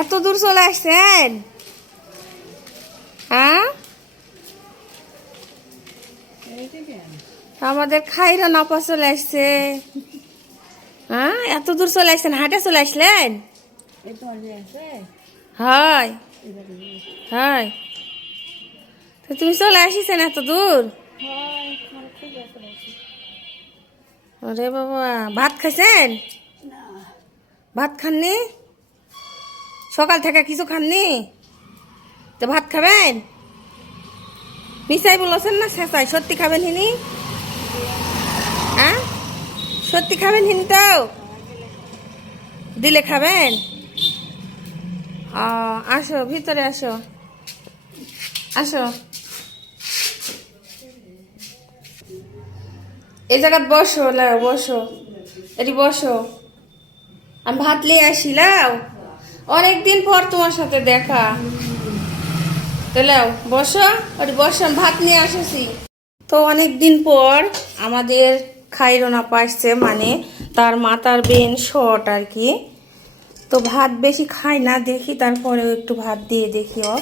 এত দূর চলে আসছেন? হ্যাঁ, আমাদের খাইরা নাপা চলে আসছে। হ্যাঁ, এত দূর চলে আসছেন, হাটে চলে আসলেন? হয় হয়, তো তুমি চলে আসিছেন এত দূর? আরে বাবা, ভাত খাইছেন? ভাত খাননি? সকাল থেকে কিছু খাননি? তো ভাত খাবেন? মিসাই বলছেন না শেষাই, সত্যি খাবেন হিনি? হ্যাঁ, সত্যি খাবেন হিনি? তাও দিলে খাবেন? আসো, ভিতরে আসো, আসো, এই জায়গায় বসো, লাও বসো, এটি বসো, আমি ভাত নিয়ে আসি, লাও। অনেকদিন পর তোমার সাথে দেখা, তো লাও বসো, ওটি বসো, আমি ভাত নিয়ে আসছি। তো অনেকদিন পর আমাদের খাইরোনা পাইছে, মানে তার মাথার বেন শর্ট আর কি। তো ভাত বেশি খাই না, দেখি তারপরেও একটু ভাত দিয়ে দেখি ও।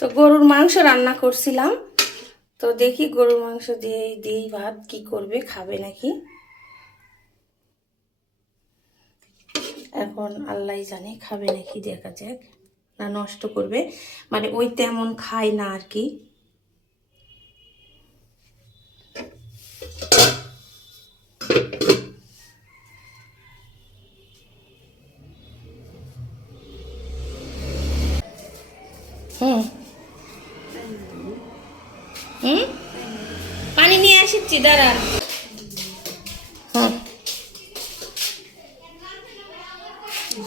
তো গরুর মাংস রান্না করছিলাম, তো দেখি গরুর মাংস দিয়ে দিই ভাত, কি করবে, খাবে নাকি। এখন আল্লাহ জানে খাবে নাকি, দেখা যাক। না নষ্ট করবে, মানে ওই তেমন খায় না আর কি। হুম হুম, পানি নিয়ে আসছি, দাঁড়ান। হুম,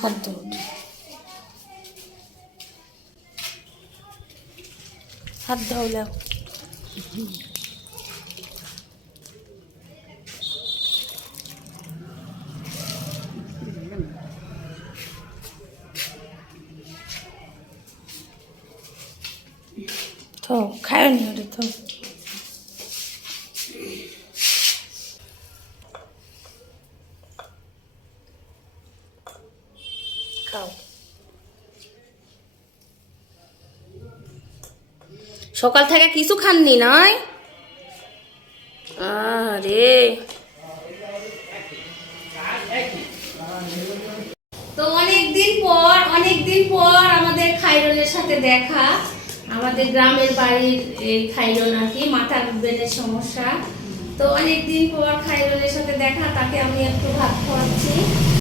হাত ধুন, হাত ধোলাও। তো খায় নি ওটা তো। খাও, সকাল থেকে কিছু খাননি নয়? আরে, তো অনেকদিন পর আমাদের খাইরনের সাথে দেখা। আমাদের গ্রামের বাড়ির এই খাইরন আর কি, মাথার বেনের সমস্যা। তো অনেকদিন পর খাইরনের সাথে দেখা, তাকে আমি একটু ভাত খাওয়াচ্ছি।